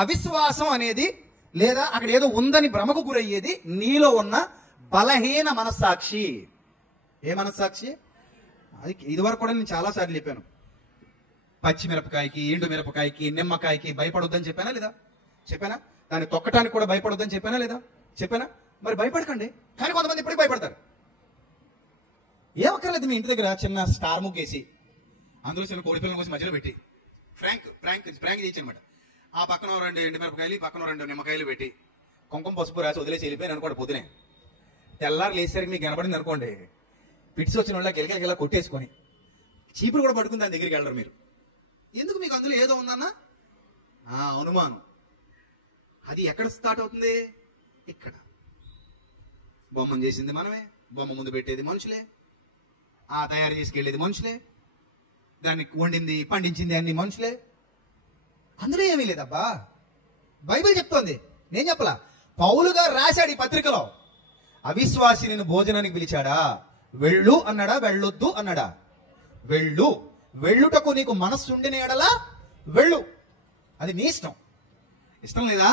అవిశ్వాసం అనేది లేదా అక్కడ ఏదో ఉందని భ్రమకు గురయ్యేది నీలో ఉన్న బలహీన మనస్సాక్షి. ఏ మనస్సాక్షి? అది ఇదివరకు కూడా నేను చాలాసార్లు చెప్పాను. పచ్చిమిరపకాయకి, ఎండు మిరపకాయకి, నిమ్మకాయకి భయపడొద్దని చెప్పానా లేదా? చెప్పానా? దాన్ని తొక్కటానికి కూడా భయపడొద్దని చెప్పానా లేదా? చెప్పానా? మరి భయపడకండి. కానీ కొంతమంది ఇప్పటికీ భయపడతారు. ఏమక్కర్లేదు, మీ ఇంటి దగ్గర చిన్న స్టార్ ముగ్గేసి అందులో చిన్న కోడిపిల్లల కోసం మధ్యలో పెట్టి ఫ్రాంక్ చేయొచ్చు అనమాట. ఆ పక్కన 2 ఎండు మిరపకాయలు, పక్కన 2 నిమ్మకాయలు పెట్టి కుంకుమ పసుపు రాసి వదిలేసి వెళ్ళిపోయాను అనుకోండి. పొద్దునే తెల్లారు లేసేసరికి మీకు కనబడింది అనుకోండి, పిట్స్ వచ్చిన వాళ్ళ గిలగిలా కొట్టేసుకొని చీపురు కూడా పట్టుకుని దాని దగ్గరికి వెళ్ళరు మీరు. ఎందుకు? మీకు అందులో ఏదో ఉందన్న అనుమానం. అది ఎక్కడ స్టార్ట్ అవుతుంది? ఇక్కడ. బొమ్మను చేసింది మనమే, బొమ్మ ముందు పెట్టేది మనుషులే, ఆ తయారు చేసుకెళ్ళేది మనుషులే, దాన్ని వండింది పండించింది అన్ని మనుషులే. అందులో ఏమీ లేదబ్బా. బైబిల్ చెప్తోంది, నేను చెప్పలా. పౌలు గారు రాశాడు ఈ పత్రికలో. అవిశ్వాసి నేను భోజనానికి పిలిచాడా? వెళ్ళు అన్నాడా? వెళ్ళొద్దు అన్నాడా? వెళ్ళు. వెళ్ళుటకు నీకు మనస్సు ఉండిన ఎడలా వెళ్ళు. అది నీ ఇష్టం. ఇష్టం లేదా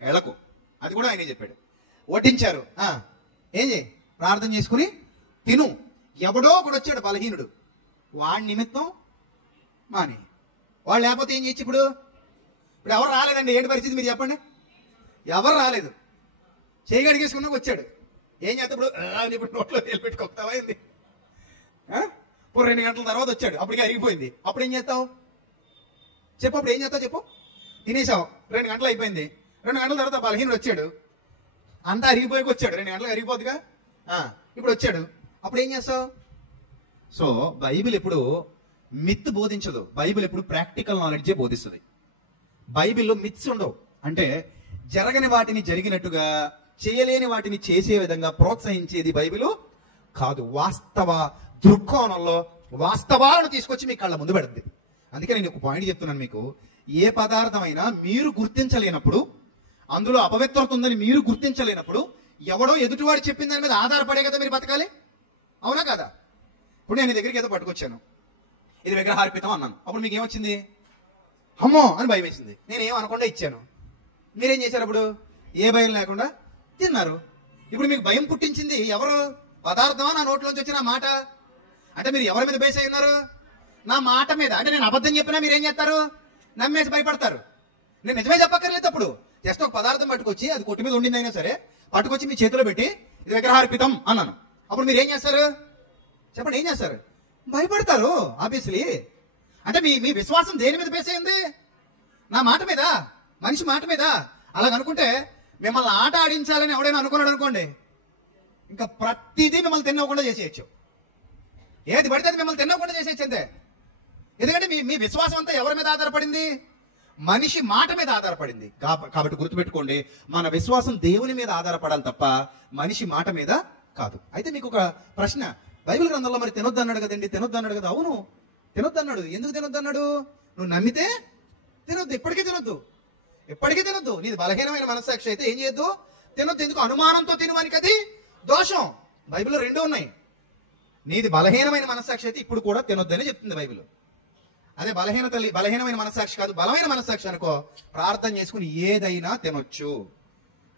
వెళ్ళకు. అది కూడా ఆయనే చెప్పాడు. వడ్డించారు, ఏం చేయి? ప్రార్థన చేసుకుని తిను. ఎవడో ఒకడు వచ్చాడు బలహీనుడు, వాడి నిమిత్తం మాని. వాళ్ళు లేకపోతే ఏం చేయొచ్చు? ఇప్పుడు ఎవరు రాలేదండి, ఏంటి పరిస్థితి మీరు చెప్పండి? ఎవరు రాలేదు. చేయగడిగేసుకున్నా వచ్చాడు. ఏం చేస్తా ఇప్పుడు నోట్లో తేలి పెట్టుకొస్తావా ఏంది? ఇప్పుడు 2 గంటల తర్వాత వచ్చాడు, అప్పటికే అరిగిపోయింది. అప్పుడు ఏం చేస్తావు చెప్పు? అప్పుడు ఏం చేస్తావు చెప్పు? తినేసావు, 2 గంటలు అయిపోయింది. 2 గంటల తర్వాత బలహీనుడు వచ్చాడు, అంతా అరిగిపోయికి వచ్చాడు. 2 గంటలకు అరిగిపోతుగా. ఇప్పుడు వచ్చాడు, అప్పుడు ఏం చేస్తావు? సో బైబిల్ ఎప్పుడు మిత్ బోధించదు. బైబిల్ ఎప్పుడు ప్రాక్టికల్ నాలెడ్జే బోధిస్తుంది. బైబిల్లో మిత్స్ ఉండవు. అంటే జరగని వాటిని జరిగినట్టుగా, చేయలేని వాటిని చేసే విధంగా ప్రోత్సహించేది బైబిలు కాదు. వాస్తవ దృక్కోణంలో వాస్తవాలను తీసుకొచ్చి మీ కళ్ళ ముందు పెడుతుంది. అందుకే నేను ఒక పాయింట్ చెప్తున్నాను మీకు. ఏ పదార్థమైనా మీరు గుర్తించలేనప్పుడు, అందులో అపవిత్రత ఉందని మీరు గుర్తించలేనప్పుడు, ఎవడో ఎదుటివాడు చెప్పిన దాని మీద ఆధారపడే కదా మీరు బతకాలి. అవునా కదా? ఇప్పుడు నేను దగ్గరికి ఏదో పట్టుకొచ్చాను, ఇది విగ్రహార్పితం అన్నాను. అప్పుడు మీకు ఏమొచ్చింది? అమ్మో అని భయం వేసింది. నేనేం అనకుండా ఇచ్చాను. మీరేం చేశారు? అప్పుడు ఏ భయం లేకుండా తిన్నారు. ఇప్పుడు మీకు భయం పుట్టించింది ఎవరు? పదార్థమా, నా నోట్లోంచి వచ్చిన మాట? అంటే మీరు ఎవరి మీద బేస్ అయి ఉన్నారు? నా మాట మీద. అంటే నేను అబద్ధం చెప్పినా మీరేం చేస్తారు? నమ్మేసి భయపడతారు. నేను నిజమే చెప్పక్కర్లేదు. అప్పుడు జస్ట్ ఒక పదార్థం పట్టుకొచ్చి, అది కొట్టు మీద ఉండిందైనా సరే, పట్టుకొచ్చి మీ చేతిలో పెట్టి ఇది విగ్రహార్పితం అన్నాను. అప్పుడు మీరు ఏం చేస్తారు? చెప్పండి, ఏం చేస్తారు? భయపడతారు ఆబ్వియస్లీ. అంటే మీ విశ్వాసం దేని మీద బేస్ అయింది? నా మాట మీద, మనిషి మాట మీద. అలాగనుకుంటే మిమ్మల్ని ఆట ఆడించాలని ఎవడైనా అనుకున్నాడు అనుకోండి, ఇంకా ప్రతిదీ మిమ్మల్ని తిన్నకుండా చేసేయచ్చు. ఏది పడితే అది మిమ్మల్ని తిన్నకుండా చేసేయచ్చు అంతే. ఎందుకంటే మీ విశ్వాసం అంతా ఎవరి మీద ఆధారపడింది? మనిషి మాట మీద ఆధారపడింది. కాబట్టి గుర్తుపెట్టుకోండి, మన విశ్వాసం దేవుని మీద ఆధారపడాలి తప్ప మనిషి మాట మీద కాదు. అయితే మీకు ఒక ప్రశ్న, బైబిల్ గ్రంథంలో మరి తినొద్దు అన్నాడు కదండి. తినొద్దు అన్నాడు కదా. అవును, తినొద్దు అన్నాడు. ఎందుకు తినొద్దు అన్నాడు? నువ్వు నమ్మితే తినొద్దు, ఎప్పటికీ తినొద్దు, ఎప్పటికీ తినొద్దు. నీది బలహీనమైన మనస్సాక్షి అయితే ఏం చేయొద్దు? తినొద్దు. ఎందుకు? అనుమానంతో తినవానికి అది దోషం. బైబిల్లో 2 ఉన్నాయి. నీది బలహీనమైన మనస్సాక్షి అయితే ఇప్పుడు కూడా తినొద్దని చెప్తుంది బైబిల్. అదే బలహీనమైన మనస్సాక్షి కాదు, బలమైన మనస్సాక్షి అనుకో, ప్రార్థన చేసుకుని ఏదైనా తినొచ్చు.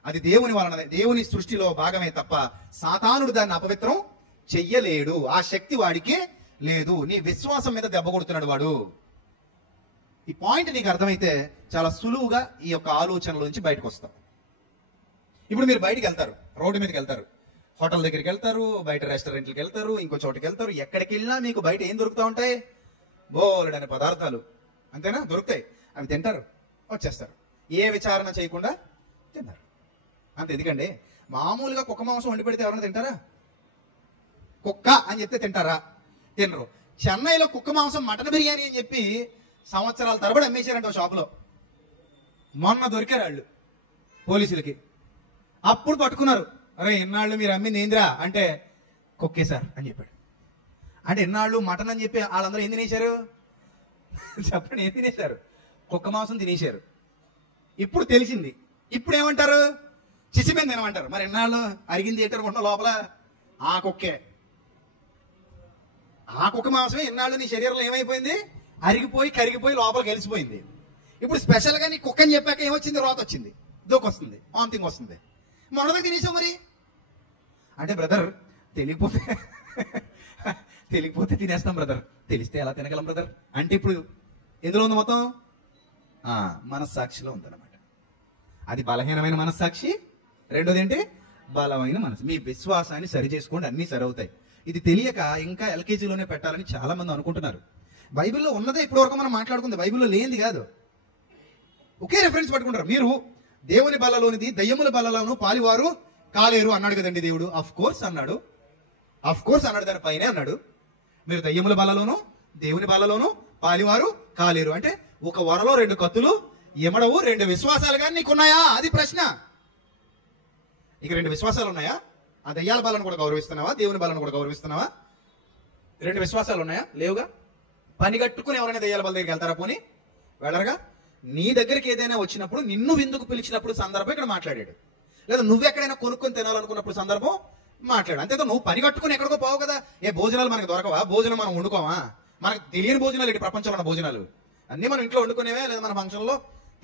అది దేవుని వలన, దేవుని సృష్టిలో భాగమే తప్ప సాతానుడు దాన్ని అపవిత్రం చెయ్యలేడు. ఆ శక్తి వాడికి లేదు. నీ విశ్వాసం మీద దెబ్బ కొడుతున్నాడు వాడు. ఈ పాయింట్ నీకు అర్థమైతే చాలా సులువుగా ఈ యొక్క ఆలోచనలోంచి బయటకు వస్తాం. ఇప్పుడు మీరు బయటికి వెళ్తారు, రోడ్డు మీదకి వెళ్తారు, హోటల్ దగ్గరికి వెళ్తారు, బయట రెస్టారెంట్కి వెళ్తారు, ఇంకో చోటుకి వెళ్తారు. ఎక్కడికి వెళ్ళినా మీకు బయట ఏం దొరుకుతూ ఉంటాయి? బోలెడని పదార్థాలు, అంతేనా? దొరుకుతాయి. అవి తింటారు, వచ్చేస్తారు. ఏ విచారణ చేయకుండా తిన్నారు అంతే. ఎందుకండి మామూలుగా కుక్క మాంసం వండి పెడితే ఎవరైనా తింటారా? కుక్క అని చెప్తే తింటారా? తినరు. చెన్నైలో కుక్క మాంసం మటన్ బిర్యానీ అని చెప్పి సంవత్సరాల తరబడి అమ్మేశారంట షాపులో. మొన్న దొరికారు వాళ్ళు పోలీసులకి. అప్పుడు పట్టుకున్నారు. అరే ఎన్నాళ్ళు మీరు అమ్మింది ఏందిరా అంటే, కుక్కే సార్ అని చెప్పాడు. అంటే ఎన్నాళ్ళు మటన్ అని చెప్పి వాళ్ళందరూ ఏం తినేశారు? చెప్పండి, ఏం తినేశారు? కుక్క మాంసం తినేశారు. ఇప్పుడు తెలిసింది. ఇప్పుడు ఏమంటారు? చిసిమెంది తినమంటారు. మరి ఎన్నాళ్ళు అరిగింది ఏంటారు లోపల? ఆ కుక్కే. ఆ కుక్క మాంసమే ఎన్నాళ్ళు నీ శరీరంలో ఏమైపోయింది? అరిగిపోయి కరిగిపోయి లోపల కలిసిపోయింది. ఇప్పుడు స్పెషల్గా నీ కుక్కని చెప్పాక ఏమొచ్చింది? రోత వచ్చింది, దూకొస్తుంది, వామిటింగ్ వస్తుంది. మొన్నదా తినేసావు మరి అంటే బ్రదర్ తెలియకపోతే తినేస్తాం బ్రదర్, తెలిస్తే ఎలా తినగలం బ్రదర్ అంటే ఇప్పుడు ఎందులో ఉంది మొత్తం? మనస్సాక్షిలో ఉందన్నమాట. అది బలహీనమైన మనస్సాక్షి. రెండోది ఏంటి? బలమైన మనసు. మీ విశ్వాసాన్ని సరి చేసుకోండి, అన్నీ సరవుతాయి. ఇది తెలియక ఇంకా ఎల్కేజీలోనే పెట్టాలని చాలా మంది అనుకుంటున్నారు. బైబిల్లో ఉన్నదే ఇప్పటి వరకు మనం మాట్లాడుకుంది, బైబిల్లో లేనిది కాదు. ఒకే రెఫరెన్స్ పట్టుకుంటారు. మీరు దేవుని బలలోనిది దయ్యముల బలలోను పాలివారు కాలేరు అన్నాడు కదండి దేవుడు. అఫ్ కోర్స్ అన్నాడు, దాని పైనే అన్నాడు. మీరు దయ్యముల బలలోను దేవుని బలలోను పాలివారు కాలేరు అంటే ఒక వరలో 2 కత్తులు ఎమడవు, 2 విశ్వాసాలు కానీ నీకున్నాయా? అది ప్రశ్న. ఇక 2 విశ్వాసాలు ఉన్నాయా? ఆ దయ్యాల బలను కూడా గౌరవిస్తున్నావా? దేవుని బలను కూడా గౌరవిస్తున్నావా? 2 విశ్వాసాలు ఉన్నాయా? లేవుగా. పని కట్టుకుని ఎవరైనా దయ్యాల బల దగ్గరికి వెళ్తారా? పోనీ వెళ్ళరుగా. నీ దగ్గరికి ఏదైనా వచ్చినప్పుడు, నిన్ను విందుకు పిలిచినప్పుడు సందర్భం ఇక్కడ మాట్లాడాడు. లేదా నువ్వెక్కడైనా కొనుక్కొని తినాలనుకున్నప్పుడు సందర్భం మాట్లాడు. అంతేతో నువ్వు పని కట్టుకుని ఎక్కడికో పోవు కదా. భోజనాలు మనకు దొరకవా? భోజనం మనం వండుకోవా? మనకు తెలియని భోజనాలు ఇటు ప్రపంచంలో ఉన్న భోజనాలు అన్ని మనం ఇంట్లో వండుకునేవే, లేదా మన ఫంక్షన్లో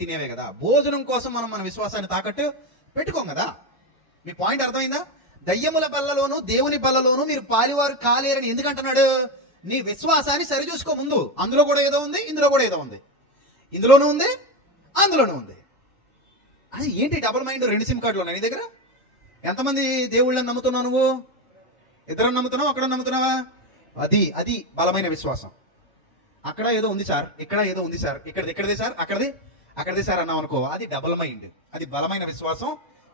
తినేవే కదా. భోజనం కోసం మనం మన విశ్వాసాన్ని తాకట్టు పెట్టుకోం కదా. మీ పాయింట్ అర్థమైందా? దయ్యముల బల్లలోను దేవుని బల్లలోను మీరు పాలివారు కాలేరని ఎందుకంటున్నాడు? నీ విశ్వాసాన్ని సరిచూసుకో ముందు. అందులో కూడా ఏదో ఉంది, ఇందులో కూడా ఏదో ఉంది. ఇందులోనూ ఉంది, అందులోనూ ఉంది. అది ఏంటి డబుల్ మైండ్? 2 సిమ్ కార్డులు ఉన్నాయి నీ దగ్గర. ఎంతమంది దేవుళ్ళని నమ్ముతున్నావు నువ్వు? 2 నమ్ముతున్నావు, అక్కడ నమ్ముతున్నావా? అది బలమైన విశ్వాసం. అక్కడ ఏదో ఉంది సార్, ఇక్కడ ఏదో ఉంది సార్, ఇక్కడదే సార్, అక్కడదే సార్ అన్నావు అనుకో, అది డబుల్ మైండ్. అది బలమైన విశ్వాసం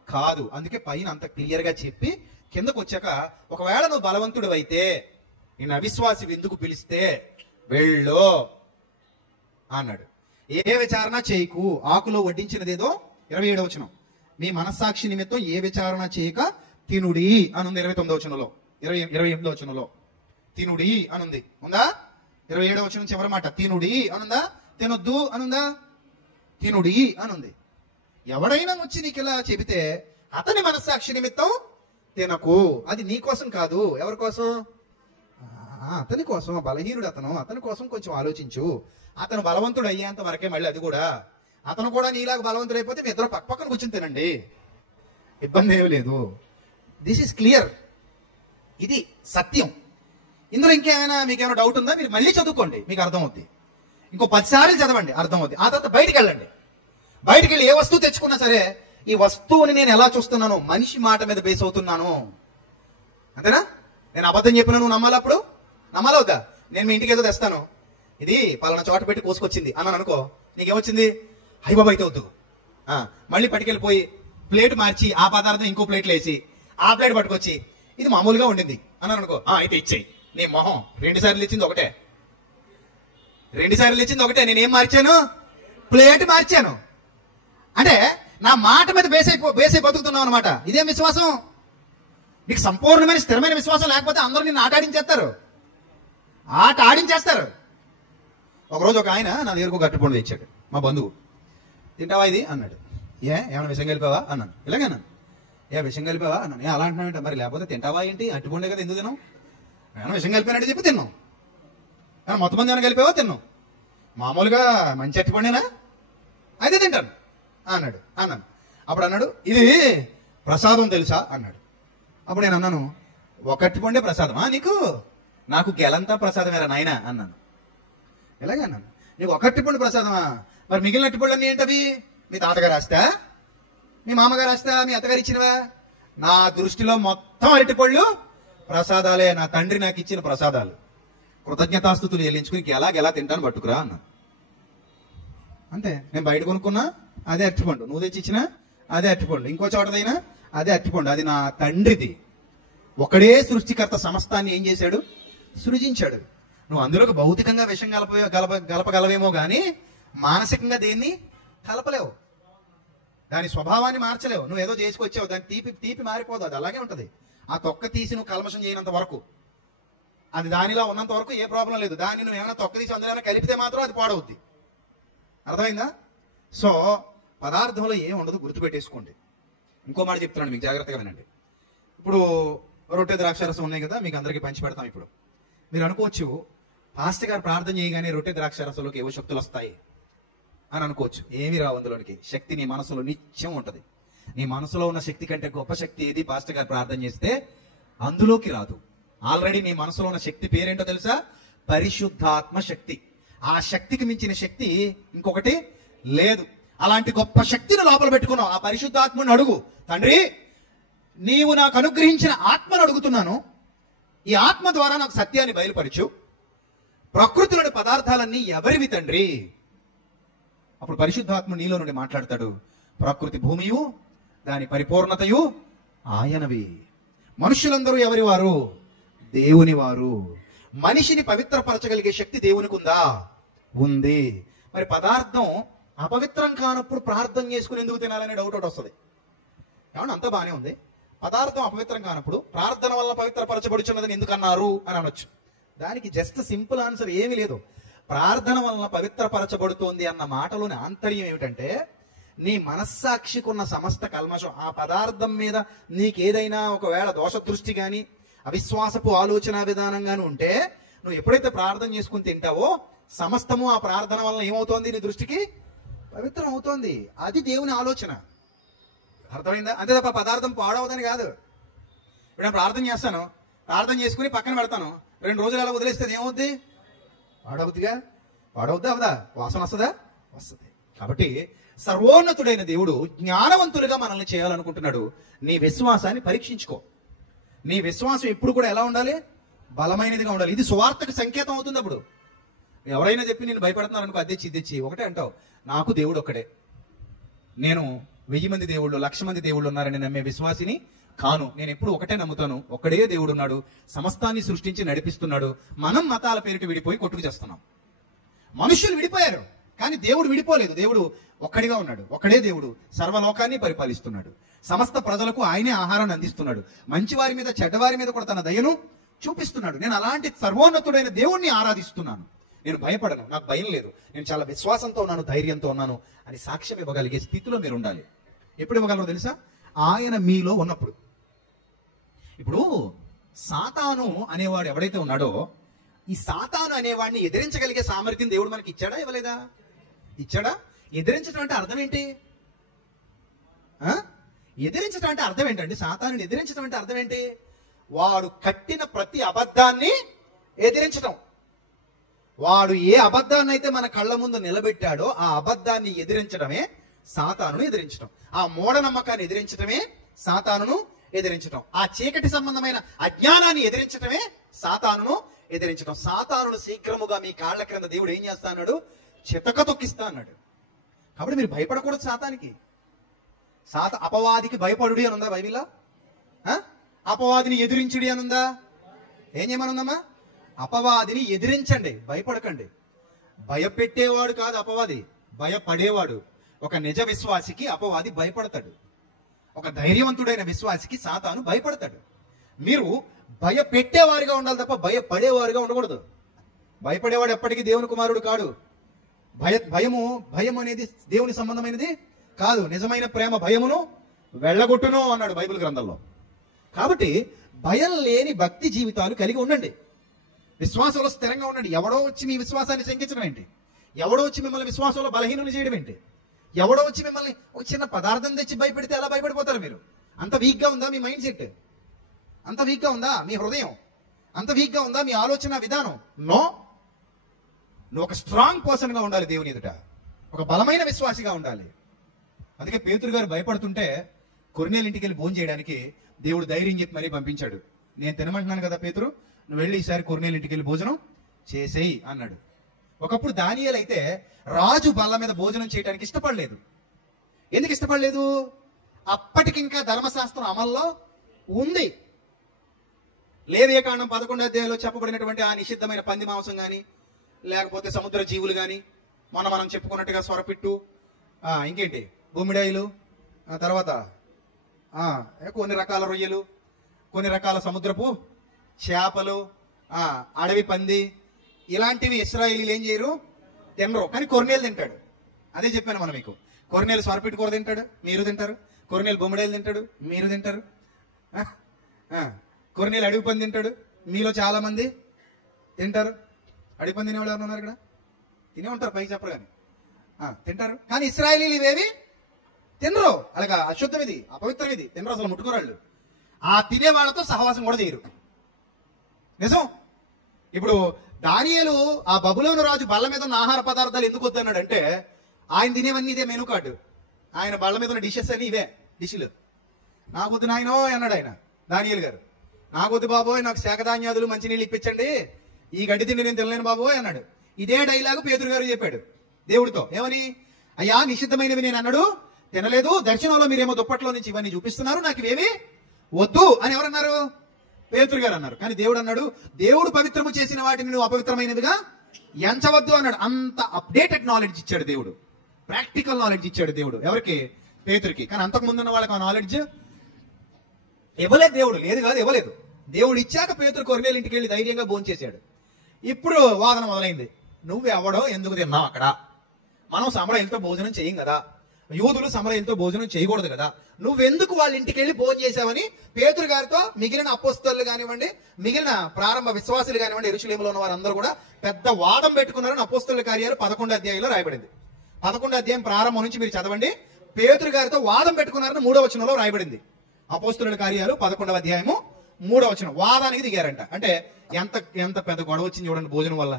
కాదు. అందుకే పైన అంత క్లియర్ గా చెప్పి కిందకు వచ్చాక, ఒకవేళ నువ్వు బలవంతుడు అయితే నిన్ను అవిశ్వాసి విందుకు పిలిస్తే వెళ్ళు అన్నాడు. ఏ విచారణ చేయకు, ఆకులో వడ్డించినదేదో 27వ వచనం. మీ మనస్సాక్షి నిమిత్తం ఏ విచారణ చేయక తినుడి అనుంది 29వ వచనంలో. 28వ వచనంలో తినుడి అనుంది, ఉందా? 27వ వచనం చివరి మాట తినుడి అనుందా? తినొద్దు అనుందా? తినుడి అనుంది. ఎవడైనా వచ్చి నీకు ఇలా చెబితే అతని మనస్సాక్షి నిమిత్తం తినకు. అది నీ కోసం కాదు. ఎవరి కోసం? అతని కోసం. బలహీనుడు అతని కోసం కొంచెం ఆలోచించు. అతను బలవంతుడు అయ్యేంత వరకే. మళ్ళీ అది కూడా అతను కూడా నీలాగా బలవంతుడు అయిపోతే మీ ఇద్దరు పక్కన కూర్చొని తినండి, ఇబ్బంది ఏమీ లేదు. This is clear. ఇది సత్యం. ఇందులో మీకేమైనా డౌట్ ఉందా? మీరు మళ్ళీ చదువుకోండి, మీకు అర్థమవుద్ది. ఇంకో 10 సార్లు చదవండి, అర్థమవుద్ది. ఆ తర్వాత బయటికి వెళ్ళండి. బయటికి వెళ్ళి ఏ వస్తువు తెచ్చుకున్నా సరే, ఈ వస్తువుని నేను ఎలా చూస్తున్నాను? మనిషి మాట మీద బేస్ అవుతున్నాను, అంతేనా? నేను అబద్ధం చెప్పినా నువ్వు నమ్మాలి. అప్పుడు నమ్మాలి వద్దా? నేను మీ ఇంటికి ఏదో తెస్తాను, ఇది పలానా చోట పెట్టి కోసుకొచ్చింది అన్నాను అనుకో, నీకేమొచ్చింది? హైబాబు అయితే వద్దు. మళ్ళీ పట్టుకెళ్ళిపోయి ప్లేట్ మార్చి ఆ పదార్థం ఇంకో ప్లేట్లు వేసి ఆ ప్లేట్ పట్టుకొచ్చి ఇది మామూలుగా ఉండింది అన్నాను అనుకో, అయితే ఇచ్చేయి. నీ మొహం 2 సార్లు ఇచ్చింది ఒకటే, 2 సార్లు ఇచ్చింది ఒకటే. నేనేం మార్చాను? ప్లేట్ మార్చాను. అంటే నా మాట మీద బేసై బతుకుతున్నావు అనమాట. ఇదేం విశ్వాసం? నీకు సంపూర్ణమైన స్థిరమైన విశ్వాసం లేకపోతే అందరూ నిన్ను ఆడించేస్తారు. ఒకరోజు ఒక ఆయన నా దగ్గరకు ఒక అరటిపండు తెచ్చాడు, మా బంధువు. తింటావా ఇది అన్నాడు. ఏమైనా విషయం కలిపావా అన్నాను. ఇలాగే అన్నాను. విషయం కలిపావా అన్నాను. అలా అంటున్నావు మరి, లేకపోతే తింటావా ఏంటి? అరటిపండే కదా, ఎందుకు తిన్నావు? ఏమైనా విషయం కలిపానంటే చెప్పి తిన్నాం. మొత్తం మంది ఏమైనా కలిపావా? తిన్నాం. మామూలుగా మంచి అరటిపండేనా? అయితే తింటాను అన్నాను. అప్పుడు అన్నాడు, ఇది ప్రసాదం తెలుసా అన్నాడు. అప్పుడు నేను అన్నాను, ఒక అరటిపండే ప్రసాదమా నీకు? నాకు గెలంతా ప్రసాదమేరా నాయనా అన్నాను. ఇలాగే అన్నాను. నీకు ఒక అరటిపండు ప్రసాదమా? మరి మిగిలిన అరటిపళ్ళు అన్నీ ఏంటవి? మీ తాతగారు రాస్తా, మీ మామగారు రాస్తా, మీ అత్తగారు ఇచ్చినవా? నా దృష్టిలో మొత్తం అరటిపళ్ళు ప్రసాదాలే. నా తండ్రి నాకు ఇచ్చిన ప్రసాదాలు. కృతజ్ఞతాస్తుతులు చెల్లించుకుని ఎలా తింటాను పట్టుకురా అన్నా. అంతే. నేను బయట కొనుక్కున్నా అదే అరటిపండు, నువ్వు తెచ్చిచ్చినా అదే అరటిపండు, ఇంకో చోటదైనా అదే అరటిపండు. అది నా తండ్రిది. ఒకడే సృష్టికర్త సమస్తాన్ని ఏం చేశాడు? సృజించాడు. నువ్వు అందులోకి భౌతికంగా విషం గలపగలవేమో కానీ మానసికంగా దేన్ని కలపలేవు. దాని స్వభావాన్ని మార్చలేవు. నువ్వు ఏదో చేసుకొచ్చావు, దాని తీపి మారిపోదు, అది అలాగే ఉంటుంది. ఆ తొక్క తీసి నువ్వు కల్మషం చేయనంత వరకు, అది దానిలో ఉన్నంత వరకు ఏ ప్రాబ్లం లేదు. దాన్ని నువ్వు ఏమైనా తొక్క తీసి అందులో కలిపితే మాత్రం అది పాడవుద్ది. అర్థమైందా? సో పదార్థంలో ఏం ఉండదు, గుర్తుపెట్టేసుకోండి. ఇంకో మాట చెప్తున్నాను మీకు, జాగ్రత్తగా వినండి. ఇప్పుడు రొట్టె ద్రాక్షారసం ఉన్నాయి కదా, మీకు అందరికీ పంచి పెడతాం. ఇప్పుడు మీరు అనుకోవచ్చు, పాస్టర్ గారు ప్రార్థన చేయగానే రొట్టె ద్రాక్షారసంలోకి ఏవో శక్తులు వస్తాయి అని అనుకోవచ్చు. ఏమి రావు అందులోనికి. శక్తి నీ మనసులో నిత్యం ఉంటది. నీ మనసులో ఉన్న శక్తి కంటే గొప్ప శక్తి ఏది పాస్టర్ గారు ప్రార్థన చేస్తే అందులోకి రాదు. ఆల్రెడీ నీ మనసులో ఉన్న శక్తి పేరేంటో తెలుసా? పరిశుద్ధాత్మ శక్తి. ఆ శక్తికి మించిన శక్తి ఇంకొకటి లేదు. అలాంటి గొప్ప శక్తిని లోపల పెట్టుకున్నావు. ఆ పరిశుద్ధాత్మని అడుగు, తండ్రి నీవు నాకు అనుగ్రహించిన ఆత్మను అడుగుతున్నాను, ఈ ఆత్మ ద్వారా నాకు సత్యాన్ని బయలుపరచు, ప్రకృతిలోని పదార్థాలన్నీ ఎవరివి తండ్రి? అప్పుడు పరిశుద్ధాత్మ నీలో నుండి మాట్లాడతాడు. ప్రకృతి భూమియు దాని పరిపూర్ణతయు ఆయనవి. మనుషులందరూ ఎవరి వారు? దేవుని వారు. మనిషిని పవిత్రపరచగలిగే శక్తి దేవునికి ఉందా? ఉంది. మరి పదార్థం అపవిత్రం కానప్పుడు ప్రార్థన చేసుకుని ఎందుకు తినాలనే డౌట్ ఒకటి వస్తుంది. ఏమన్నా అంతా బాగానే ఉంది, పదార్థం అపవిత్రం కానప్పుడు ప్రార్థన వల్ల పవిత్రపరచబడుచున్నదని ఎందుకు అన్నారు అని అనొచ్చు. దానికి జస్ట్ సింపుల్ ఆన్సర్ ఏమీ లేదు. ప్రార్థన వలన పవిత్రపరచబడుతోంది అన్న మాటలోని ఆంతర్యం ఏమిటంటే, నీ మనస్సాక్షికున్న సమస్త కల్మషం ఆ పదార్థం మీద నీకేదైనా ఒకవేళ దోష దృష్టి కానీ అవిశ్వాసపు ఆలోచన విధానం గాని ఉంటే, నువ్వు ఎప్పుడైతే ప్రార్థన చేసుకుని తింటావో సమస్తము ఆ ప్రార్థన వలన ఏమవుతోంది? నీ దృష్టికి పవిత్రం అవుతోంది. అది దేవుని ఆలోచన. అర్థమైందా? అంతే తప్ప పదార్థం పాడవదని కాదు. ఇప్పుడు నేను ప్రార్థన చేస్తాను, ప్రార్థన చేసుకుని పక్కన పెడతాను, 2 రోజులు అలా వదిలేస్తే ఏమవుద్ది? పాడవుద్దిగా. పాడవుద్దా? అవదా? వాసన వస్తుందా? వస్తుంది. కాబట్టి సర్వోన్నతుడైన దేవుడు జ్ఞానవంతులుగా మనల్ని చేయాలనుకుంటున్నాడు. నీ విశ్వాసాన్ని పరీక్షించుకో. నీ విశ్వాసం ఎప్పుడు కూడా ఎలా ఉండాలి? బలమైనదిగా ఉండాలి. ఇది సువార్తకు సంకేతం అవుతుంది. అప్పుడు ఎవరైనా చెప్పి నేను భయపడుతున్నాను అనుకో, అద్దెచ్చి ఇద్దెచ్చి ఒకటే అంటావు, నాకు దేవుడు ఒక్కడే, నేను 1000 మంది దేవుళ్ళు 1,00,000 మంది దేవుళ్ళు ఉన్నారని నమ్మే విశ్వాసిని కాను. నేను ఎప్పుడు ఒకటే నమ్ముతాను, ఒక్కడే దేవుడు ఉన్నాడు, సమస్తాన్ని సృష్టించి నడిపిస్తున్నాడు. మనం మతాల పేరిట విడిపోయి కొట్టుకు చేస్తున్నాం. మనుషులు విడిపోయారు కానీ దేవుడు విడిపోలేదు. దేవుడు ఒక్కడిగా ఉన్నాడు. ఒక్కడే దేవుడు సర్వలోకాన్ని పరిపాలిస్తున్నాడు. సమస్త ప్రజలకు ఆయనే ఆహారాన్ని అందిస్తున్నాడు. మంచివారి మీద చెడ్డవారి మీద కూడా తన దయను చూపిస్తున్నాడు. నేను అలాంటి సర్వోన్నతుడైన దేవుణ్ణి ఆరాధిస్తున్నాను. నేను భయపడను, నాకు భయం లేదు, నేను చాలా విశ్వాసంతో ఉన్నాను, ధైర్యంతో ఉన్నాను అని సాక్ష్యం ఇవ్వగలిగే స్థితిలో మీరు ఉండాలి. ఎప్పుడు ఇవ్వగలరో తెలుసా? ఆయన మీలో ఉన్నప్పుడు. ఇప్పుడు సాతాను అనేవాడు ఎవడైతే ఉన్నాడో, ఈ సాతాను అనేవాడిని ఎదిరించగలిగే సామర్థ్యం దేవుడు మనకి ఇచ్చాడా ఇవ్వలేదా? ఇచ్చాడా? ఎదిరించడం అంటే అర్థం ఏంటి? ఎదిరించడం అంటే అర్థం ఏంటండి? సాతానుని ఎదిరించడం అంటే అర్థం ఏంటి? వాడు కట్టిన ప్రతి అబద్ధాన్ని ఎదిరించడం. వాడు ఏ అబద్ధాన్ని అయితే మన కళ్ళ ముందు నిలబెట్టాడో ఆ అబద్ధాన్ని ఎదిరించడమే సాతానును ఎదిరించడం. ఆ మూఢనమ్మకాన్ని ఎదిరించడమే సాతానును ఎదిరించడం. ఆ చీకటి సంబంధమైన అజ్ఞానాన్ని ఎదిరించడమే సాతానును ఎదిరించడం. సాతానును శీఘ్రముగా మీ కాళ్ల క్రింద దేవుడు ఏం చేస్తా అన్నాడు? చితక తొక్కిస్తా అన్నాడు. కాబట్టి మీరు భయపడకూడదు సాతానికి. అపవాదికి భయపడుడి అని ఉందా బైబిల్లో? అపవాదిని ఎదిరించుడి అని ఉందా? ఏం చేయమనుందమ్మా? అపవాదిని ఎదిరించండి, భయపడకండి. భయపెట్టేవాడు కాదు అపవాది, భయపడేవాడు. ఒక నిజ విశ్వాసికి అపవాది భయపడతాడు. ఒక ధైర్యవంతుడైన విశ్వాసికి సాతాను భయపడతాడు. మీరు భయపెట్టేవారిగా ఉండాలి తప్ప భయపడేవారిగా ఉండకూడదు. భయపడేవాడు ఎప్పటికీ దేవుని కుమారుడు కాడు. భయం అనేది దేవుని సంబంధమైనది కాదు. నిజమైన ప్రేమ భయమును వెళ్ళగొట్టును అన్నాడు బైబిల్ గ్రంథంలో. కాబట్టి భయం లేని భక్తి జీవితాలు కలిగి ఉండండి. విశ్వాసంలో స్థిరంగా ఉండండి. ఎవడో వచ్చి మీ విశ్వాసాన్ని శంకించడం ఏంటి? ఎవడో వచ్చి మిమ్మల్ని విశ్వాసంలో బలహీనులు చేయడం ఏంటి? ఎవడో వచ్చి మిమ్మల్ని ఒక చిన్న పదార్థం తెచ్చి భయపెడితే ఎలా భయపడిపోతారు మీరు? అంత వీక్గా ఉందా మీ మైండ్ సెట్? అంత వీక్గా ఉందా మీ హృదయం? అంత వీక్గా ఉందా మీ ఆలోచన విధానం? నో. నువ్వు ఒక స్ట్రాంగ్ పర్సన్గా ఉండాలి దేవుని ఎదుట, ఒక బలమైన విశ్వాసిగా ఉండాలి. అందుకే పేతురు గారు భయపడుతుంటే కొర్నేలు ఇంటికి వెళ్ళి భోజనం చేయడానికి దేవుడు ధైర్యం చెప్పి మరీ పంపించాడు. నేను తినమంటున్నాను కదా పేతురు, నువ్వు వెళ్ళి ఈసారి కొర్నేలు ఇంటికి వెళ్ళి భోజనం చేసేయి అన్నాడు. ఒకప్పుడు దానియేలు అయితే రాజు బల్ల మీద భోజనం చేయడానికి ఇష్టపడలేదు. ఎందుకు ఇష్టపడలేదు? అప్పటికింకా ధర్మశాస్త్రం అమల్లో ఉంది. లేవియకాండం 11వ అధ్యాయంలో చెప్పబడినటువంటి ఆ నిషిద్ధమైన పంది మాంసం కానీ, లేకపోతే సముద్ర జీవులు కానీ, మనం చెప్పుకున్నట్టుగా సొరపిట్టు, ఇంకేంటి బొమ్మిడాయిలు, తర్వాత కొన్ని రకాల రొయ్యలు, కొన్ని రకాల సముద్రపు చేపలు, అడవి పంది, ఇలాంటివి ఇశ్రాయేలీలు ఏం చేయరు? తినరు. కానీ కొర్నేలు తింటాడు. అదే చెప్పాను మనం మీకు. కొర్నేలు సొరపిట్టు కూర తింటాడు, మీరు తింటారు. కొర్నేలు బొమ్మిడాయిలు తింటాడు, మీరు తింటారు. కొర్నేలు అడవి పంది తింటాడు, మీలో చాలా మంది తింటారు. అడవి పంది తినేవాళ్ళు ఎవరు ఉన్నారు ఇక్కడ? తినే ఉంటారు, పైకి చెప్పరు కానీ. తింటారు. కానీ ఇశ్రాయేలీలు ఇవేవి తినరు. అలాగా అశుద్ధం ఇది, అపవిత్రం ఇది, తినరు, అసలు ముట్టుకోరాళ్ళు. ఆ తినే వాళ్ళతో సహవాసం కూడా చేయరు. నిజం. ఇప్పుడు దానియేలు ఆ బబులోను రాజు బల్ల మీద ఉన్న ఆహార పదార్థాలు ఎందుకు వద్దన్నాడంటే, ఆయన తినేవన్నీ ఇదే మెనూ కార్డు. ఆయన బల్ల మీద ఉన్న డిషెస్ అని ఇవే డిష్లు. నాకు వద్దు నాయనో అన్నాడు ఆయన దానియేలు గారు. నాకు వద్దు బాబోయ్, నాకు శాఖధాన్యాదులు మంచినీళ్ళు ఇప్పించండి, ఈ గడ్డి తిండి నేను తినలేను బాబోయ్ అన్నాడు. ఇదే డైలాగు పేతురు గారు చెప్పాడు దేవుడితో. ఏమని? అయ్యా నిషిద్ధమైనవి నేను అన్నాడు తినలేదు, దర్శనంలో మీరేమో దుప్పట్లో నుంచి ఇవన్నీ చూపిస్తున్నారు, నాకు ఇవేవి వద్దు అని ఎవరన్నారు? పేతురు గారు అన్నారు. కానీ దేవుడు అన్నాడు, దేవుడు పవిత్రము చేసిన వాటిని నువ్వు అపవిత్రమైనదిగా ఎంచవద్దు అన్నాడు. అంత అప్డేటెడ్ నాలెడ్జ్ ఇచ్చాడు దేవుడు, ప్రాక్టికల్ నాలెడ్జ్ ఇచ్చాడు దేవుడు. ఎవరికి? పేతురికి. కానీ అంతకు ముందున్న వాళ్ళకి ఆ నాలెడ్జ్ ఇవ్వలేదు దేవుడు. లేదు కాదు, ఇవ్వలేదు. దేవుడు ఇచ్చాక పేతురు కొర్నేలు ఇంటికి వెళ్ళి ధైర్యంగా భోంచేశాడు. ఇప్పుడు వాదన మొదలైంది. నువ్వు ఎవడో ఎందుకు తిన్నావు అక్కడ? మనం సమరయులతో భోజనం చేయం కదా, యూదులు సమరయులతో భోజనం చేయకూడదు కదా, నువ్వెందుకు వాళ్ళ ఇంటికి వెళ్ళి భోజనం చేశావని పేతురు గారితో మిగిలిన అపోస్తలులు కానివ్వండి, మిగిలిన ప్రారంభ విశ్వాసులు కానివ్వండి, యెరూషలేములో ఉన్న వారందరూ కూడా పెద్ద వాదం పెట్టుకున్నారని అపోస్తలుల కార్యాలు 11వ అధ్యాయంలో రాయబడింది. 11వ అధ్యాయం ప్రారంభం నుంచి మీరు చదవండి. పేతురు గారితో వాదం పెట్టుకున్నారని 3వ వచనంలో రాయబడింది. అపోస్తలుల కార్యాలు 11వ అధ్యాయము 3వ వచనం. వాదానికి దిగారంట. అంటే ఎంత ఎంత పెద్ద గొడవ వచ్చింది చూడండి భోజనం వల్ల.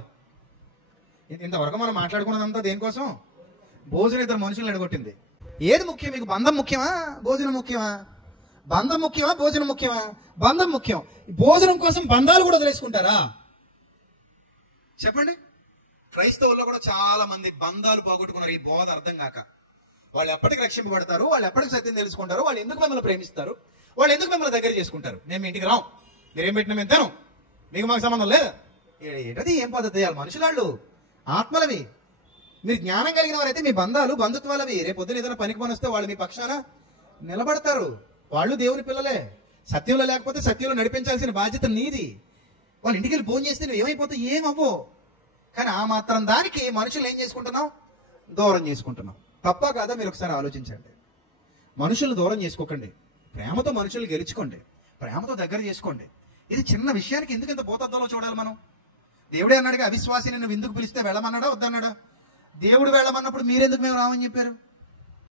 ఇంతవరకు మనం మాట్లాడుకున్నదంతా దేనికోసం? భోజనం ఇద్దరు మనుషులను ఎడగొట్టింది. ఏది ముఖ్యం మీకు? బంధం ముఖ్యమా, భోజనం ముఖ్యమా? బంధం ముఖ్యమా, భోజనం ముఖ్యమా? బంధం ముఖ్యం. భోజనం కోసం బంధాలు కూడా వదిలేసుకుంటారా? చెప్పండి. క్రైస్తవుల్లో కూడా చాలా మంది బంధాలు పోగొట్టుకున్నారు ఈ బోధ అర్థం కాక. వాళ్ళు ఎప్పటికి రక్షింపబడతారు, వాళ్ళు ఎప్పటికి సత్యం తెలుసుకుంటారు, వాళ్ళు ఎందుకు మిమ్మల్ని ప్రేమిస్తారు, వాళ్ళు ఎందుకు మిమ్మల్ని దగ్గర చేసుకుంటారు? మేము మీ ఇంటికి రాం, మీరేం పెట్టినా మేము తినం, మీకు మాకు సంబంధం లేదు. ఏంటది? ఏం పద్ధతి? వాళ్ళు మనుషులాళ్ళు, ఆత్మలవి. మీరు జ్ఞానం కలిగిన వారైతే మీ బంధాలు బంధుత్వాలవి. రేపు పొద్దున ఏదైనా పనికి పనిస్తే వాళ్ళు మీ పక్షాన నిలబడతారు. వాళ్ళు దేవుని పిల్లలే. సత్యంలో లేకపోతే సత్యంలో నడిపించాల్సిన బాధ్యత నీది. వాళ్ళ ఇంటికి వెళ్ళి భోజనం చేస్తే నువ్వు ఏమైపోతావు? ఏమవ్వో. కానీ ఆ మాత్రం దానికి మనుషులు ఏం చేసుకుంటున్నావు? దూరం చేసుకుంటున్నాం. తప్ప కాదా? మీరు ఒకసారి ఆలోచించండి. మనుషులను దూరం చేసుకోకండి, ప్రేమతో మనుషులు గెలుచుకోండి, ప్రేమతో దగ్గర చేసుకోండి. ఇది చిన్న విషయానికి ఎందుకు ఇంత భూతద్దంలో చూడాలి మనం? దేవుడే అన్నాడుగా, అవిశ్వాసిని నువ్వు ఎందుకు పిలిస్తే వెళ్ళమన్నాడా వద్దన్నాడా? దేవుడు వెళ్ళమన్నప్పుడు మీరెందుకు మేము రామని చెప్పారు?